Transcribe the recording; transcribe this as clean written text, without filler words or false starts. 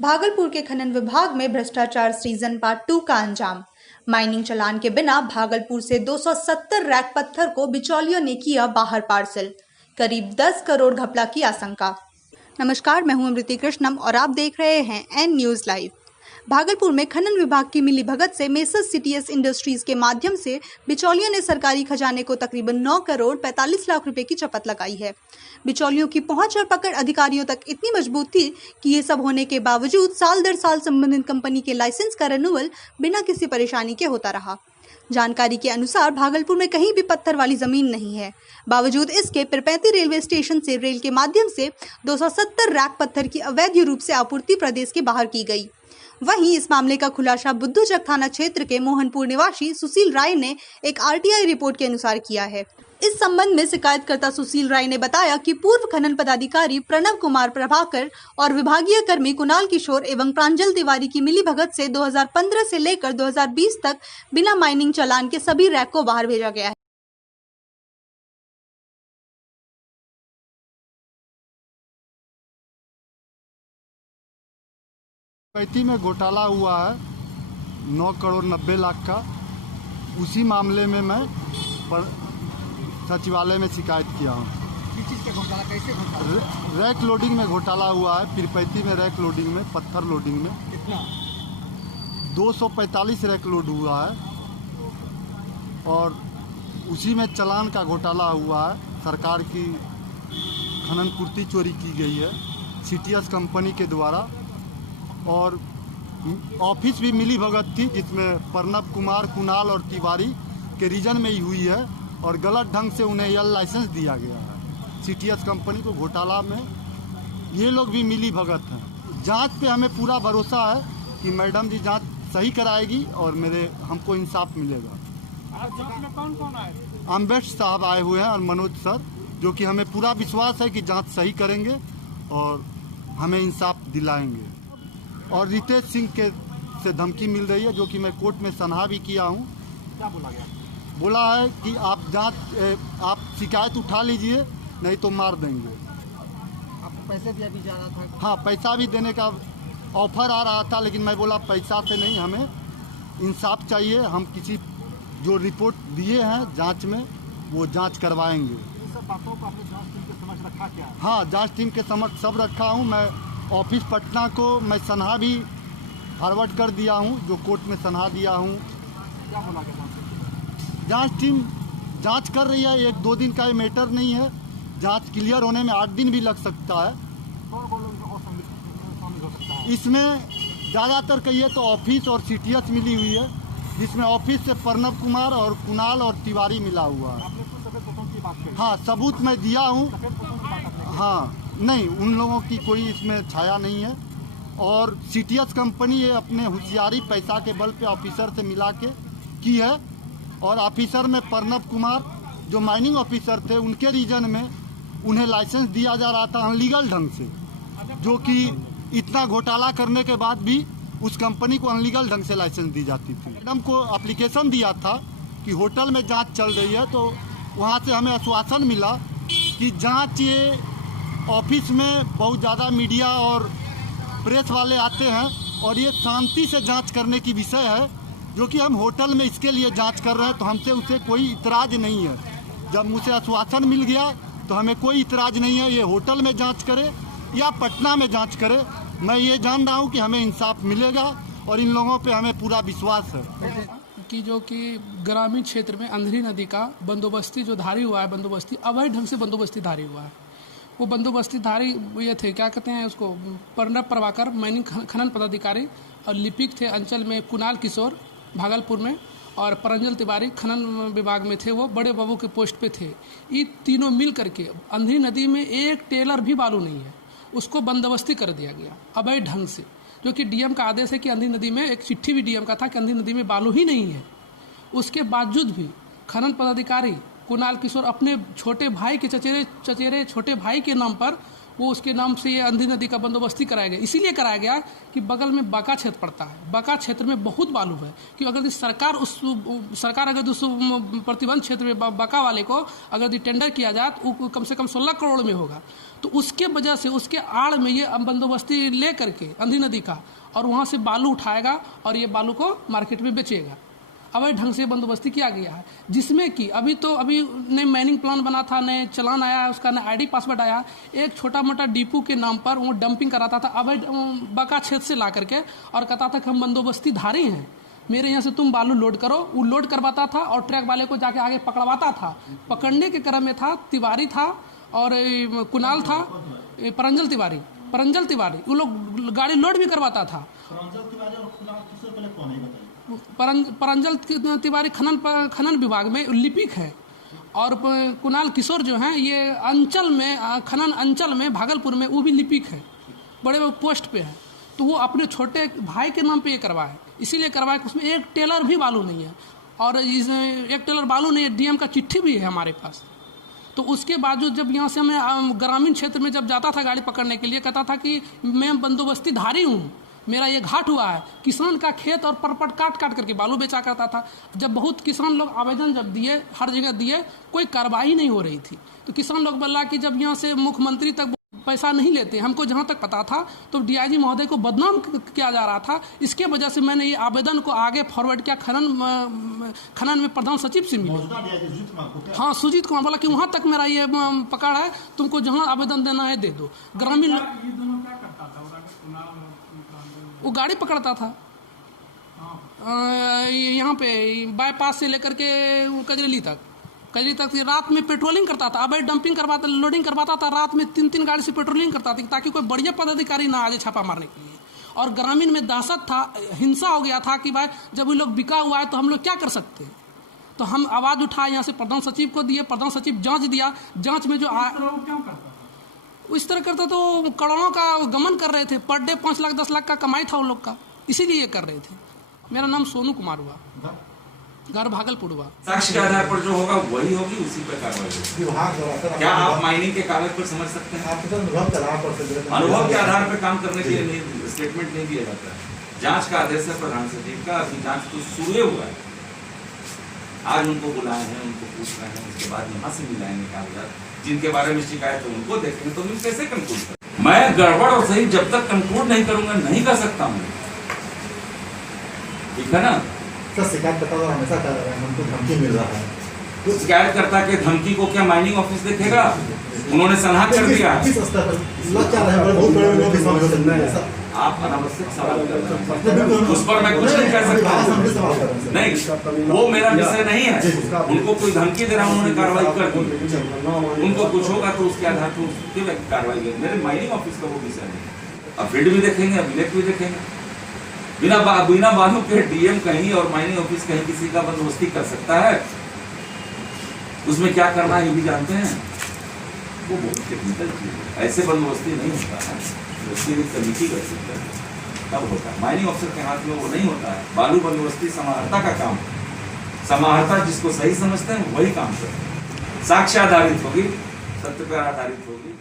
भागलपुर के खनन विभाग में भ्रष्टाचार सीजन पार्ट 2 का अंजाम। माइनिंग चालान के बिना भागलपुर से 270 रैक पत्थर को बिचौलियों ने किया बाहर पार्सल। करीब 10 करोड़ घपला की आशंका। नमस्कार, मैं हूं अमृति कृष्णम और आप देख रहे हैं एन न्यूज लाइव। भागलपुर में खनन विभाग की मिलीभगत से मेसर्स सीटीएस इंडस्ट्रीज के माध्यम से बिचौलियों ने सरकारी खजाने को तकरीबन 9 करोड़ 45 लाख रुपए की चपत लगाई है। बिचौलियों की पहुंच और पकड़ अधिकारियों तक इतनी मजबूत थी कि ये सब होने के बावजूद साल दर साल संबंधित कंपनी के लाइसेंस का रिन्यूअल बिना किसी परेशानी के होता रहा। जानकारी के अनुसार भागलपुर में कहीं भी पत्थर वाली जमीन नहीं है। बावजूद इसके पिरपैंती रेलवे स्टेशन से रेल के माध्यम से 270 रैक पत्थर की अवैध रूप से आपूर्ति प्रदेश के बाहर की गई। वहीं इस मामले का खुलासा बुद्धूचक थाना क्षेत्र के मोहनपुर निवासी सुशील राय ने एक आरटीआई रिपोर्ट के अनुसार किया है। इस संबंध में शिकायतकर्ता सुशील राय ने बताया कि पूर्व खनन पदाधिकारी प्रणव कुमार प्रभाकर और विभागीय कर्मी कुणाल किशोर एवं प्रांजल तिवारी की मिलीभगत से 2015 से लेकर 2020 तक बिना माइनिंग चालान के सभी रैक को बाहर भेजा गया है। पैती में घोटाला हुआ है 9 करोड़ 90 लाख का। उसी मामले में मैं सचिवालय में शिकायत किया हूँ। किस चीज़ का घोटाला, कैसे घोटाला? रैक लोडिंग में घोटाला हुआ है। पिरपैती में रैक लोडिंग में, पत्थर लोडिंग में कितना? 245 रैक लोड हुआ है और उसी में चालान का घोटाला हुआ है। सरकार की खनन पूर्ति चोरी की गई है सीटीएस कंपनी के द्वारा और ऑफिस भी मिली भगत थी जिसमें प्रणव कुमार, कुणाल और तिवारी के रीजन में ही हुई है और गलत ढंग से उन्हें यह लाइसेंस दिया गया है। सीटीएस कंपनी को घोटाला में ये लोग भी मिली भगत हैं। जांच पे हमें पूरा भरोसा है कि मैडम जी जांच सही कराएगी और हमको इंसाफ मिलेगा। जांच में कौन कौन आए? अम्बेश साहब आए हुए हैं और मनोज सर, जो कि हमें पूरा विश्वास है कि जांच सही करेंगे और हमें इंसाफ दिलाएंगे। और रितेश सिंह से धमकी मिल रही है, जो कि मैं कोर्ट में सनहा भी किया हूँ। क्या बोला गया? बोला है कि आप शिकायत उठा लीजिए, नहीं तो मार देंगे। आपको पैसे दिया भी जा रहा था? हाँ, पैसा भी देने का ऑफर आ रहा था, लेकिन मैं बोला पैसा से नहीं, हमें इंसाफ चाहिए। हम किसी जो रिपोर्ट दिए हैं जांच में वो जांच करवाएंगे। इन सब बातों को आपने जांच टीम के समझ रखा क्या? हाँ, जांच टीम के समझ सब रखा हूँ। मैं ऑफिस पटना को मैं सनहा भी फॉरवर्ड कर दिया हूँ, जो कोर्ट में सनहा दिया हूँ। क्या बोला गया? जांच टीम जांच कर रही है। 1-2 दिन का ये मैटर नहीं है। जांच क्लियर होने में 8 दिन भी लग सकता है। कौन लोग और शामिल हो सकता है इसमें? ज़्यादातर कहिए तो ऑफिस और सीटीएस मिली हुई है, जिसमें ऑफिस से प्रणव कुमार और कुणाल और तिवारी मिला हुआ है। आपने कुछ सफेद पोतों की बात करी? हाँ, सबूत मैं दिया हूँ। सफेद पोतों की बात आपने? हाँ, नहीं, उन लोगों की कोई इसमें छाया नहीं है। और सीटीएस कंपनी ये अपने होशियारी पैसा के बल पे ऑफिसर से मिला के की है और ऑफिसर में प्रणव कुमार जो माइनिंग ऑफिसर थे, उनके रीजन में उन्हें लाइसेंस दिया जा रहा था अनलीगल ढंग से, जो कि इतना घोटाला करने के बाद भी उस कंपनी को अनलीगल ढंग से लाइसेंस दी जाती थी। मैडम को एप्लीकेशन दिया था कि होटल में जांच चल रही है, तो वहाँ से हमें आश्वासन मिला कि जांच ये ऑफिस में बहुत ज़्यादा मीडिया और प्रेस वाले आते हैं और ये शांति से जांच करने की विषय है, जो कि हम होटल में इसके लिए जांच कर रहे हैं, तो हमसे उसे कोई इतराज़ नहीं है। जब मुझे आश्वासन मिल गया तो हमें कोई इतराज़ नहीं है। ये होटल में जांच करे या पटना में जांच करे, मैं ये जान रहा हूँ कि हमें इंसाफ मिलेगा और इन लोगों पे हमें पूरा विश्वास है कि जो कि ग्रामीण क्षेत्र में अंधेरी नदी का बंदोबस्ती जो धारी हुआ है, बंदोबस्ती अवैध ढंग से बंदोबस्ती धारी हुआ है। वो बंदोबस्ती धारी ये थे, क्या कहते हैं उसको, प्रणव प्रभाकर माइनिंग खनन पदाधिकारी और लिपिक थे अंचल में कुणाल किशोर भागलपुर में, और प्रांजल तिवारी खनन विभाग में थे, वो बड़े बाबू के पोस्ट पे थे। ये तीनों मिल करके अंधेरी नदी में एक टेलर भी बालू नहीं है, उसको बंदोबस्ती कर दिया गया अवैध ढंग से, जो कि डीएम का आदेश है कि अंधेरी नदी में, एक चिट्ठी भी डीएम का था कि अंधेरी नदी में बालू ही नहीं है। उसके बावजूद भी खनन पदाधिकारी कुणाल किशोर अपने छोटे भाई के चचेरे छोटे भाई के नाम पर वो उसके नाम से ये अंधी नदी का बंदोबस्ती कराया गया। इसीलिए कराया गया कि बगल में बाका क्षेत्र पड़ता है, बाका क्षेत्र में बहुत बालू है कि अगर सरकार अगर उस प्रतिबंध क्षेत्र में बाका वाले को अगर टेंडर किया जाए तो कम से कम 16 करोड़ में होगा। तो उसके वजह से उसके आड़ में ये बंदोबस्ती ले करके अंधी नदी का और वहाँ से बालू उठाएगा और ये बालू को मार्केट में बेचेगा। अवैध ढंग से बंदोबस्ती किया गया है, जिसमें कि अभी नए माइनिंग प्लान बना था, नए चलान आया, उसका नया आईडी पासवर्ड आया। एक छोटा मोटा डिपो के नाम पर वो डंपिंग कराता था अवैध बाका क्षेत्र से ला करके और कहता था कि हम बंदोबस्ती धारी हैं, मेरे यहाँ से तुम बालू लोड करो। वो लोड करवाता था और ट्रक वाले को जाके आगे पकड़वाता था। पकड़ने के क्रम में था तिवारी था और कुणाल था, परंजल तिवारी वो लोग गाड़ी लोड भी करवाता था। परंजल तिवारी खनन विभाग में लिपिक है और कुणाल किशोर जो हैं ये अंचल में खनन अंचल में भागलपुर में वो भी लिपिक है, बड़े पोस्ट पे है। तो वो अपने छोटे भाई के नाम पे ये करवाए, इसीलिए करवाए कि उसमें एक टेलर भी बालू नहीं है और एक टेलर बालू नहीं है। डीएम का चिट्ठी भी है हमारे पास। तो उसके बावजूद जब यहाँ से मैं ग्रामीण क्षेत्र में जब जाता था गाड़ी पकड़ने के लिए, कहता था कि मैं बंदोबस्ती धारी हूँ, मेरा ये घाट हुआ है। किसान का खेत और परपट काट करके बालू बेचा करता था। जब बहुत किसान लोग आवेदन जब दिए, हर जगह दिए, कोई कार्रवाई नहीं हो रही थी। तो किसान लोग बोला कि जब यहाँ से मुख्यमंत्री तक पैसा नहीं लेते, हमको जहाँ तक पता था तो डीआईजी महोदय को बदनाम किया जा रहा था। इसके वजह से मैंने ये आवेदन को आगे फॉरवर्ड किया खनन में प्रधान सचिव से मिले। हाँ, सुजीत कुमार बोला कि वहाँ तक मेरा ये पकड़ है, तुमको जहाँ आवेदन देना है दे दो। ग्रामीण वो गाड़ी पकड़ता था यहाँ पे बाईपास से लेकर के कजरेली तक रात में पेट्रोलिंग करता था, अवैध डंपिंग करवाता, लोडिंग करवाता था। रात में 3-3 गाड़ी से पेट्रोलिंग करता था ताकि कोई बढ़िया पदाधिकारी ना आगे छापा मारने के लिए। और ग्रामीण में दहशत था, हिंसा हो गया था कि भाई जब वो लोग बिका हुआ है तो हम लोग क्या कर सकते हैं। तो हम आवाज़ उठाए, यहाँ से प्रधान सचिव को दिए, प्रधान सचिव जाँच दिया। जाँच में जो इस तरह करता तो करोड़ों का गमन कर रहे थे। पर डे 5 लाख 10 लाख का कमाई था उन लोग का, इसीलिए ये कर रहे थे। मेरा नाम सोनू कुमार हुआ, घर भागलपुर हुआ। साक्ष्य के आधार पर जो होगा वही होगी, उसी पर कार्रवाई। क्या आप माइनिंग के कागज पर समझ सकते हैं? अनुभव के आधार पर काम करने के लिए स्टेटमेंट नहीं दिया जाता है। जांच का आदेश है प्रधान सचिव का, अभी जांच तो शुरू हुआ है। आज उनको बुलाए हैं, उनको पूछ रहे हैं, उसके बाद यहाँ से मिलाएंगे कागजात, जिनके बारे में शिकायत है उनको देखेंगे। तो मैं कैसे कंक्लूड करूं? मैं गड़बड़ और सही जब तक कंक्लूड नहीं करूंगा नहीं कर सकता हूँ, ठीक है ना। शिकायत करता हुआ हमेशा कर रहे हैं, हमको धमकी मिल रहा है। तो शिकायतकर्ता के धमकी को क्या माइनिंग ऑफिस देखेगा? उन्होंने सनाहत कर दिया। आप अनावश्यक सवाल कर रहे हैं, उस पर मैं कुछ नहीं कह सकता। नहीं, वो मेरा विषय नहीं है। उनको कोई धमकी दे रहा है, उन्होंने कार्रवाई कर दी। उनको कुछ होगा तो उसके आधार पर कार्रवाई करेंगे। मेरे माइनिंग ऑफिस का वो विषय नहीं। अब फील्ड भी देखेंगे, अभिलेख भी देखेंगे। बिना बालू के डीएम कहीं और माइनिंग ऑफिस कहीं किसी का बंदोबस्ती कर सकता है? उसमें क्या करना है ये भी जानते हैं। वो बहुत टेक्निकल चीज है, ऐसे बंदोबस्ती नहीं होता है। उसकी भी कमेटी कर सकता है, तब होता है। माइनिंग ऑफिसर के हाथ में वो नहीं होता है। बालू बंदोबस्ती समाहर्ता का काम है। समाहर्ता जिसको सही समझते हैं वही काम करते हैं। साक्ष्य आधारित होगी, सत्य पर आधारित होगी।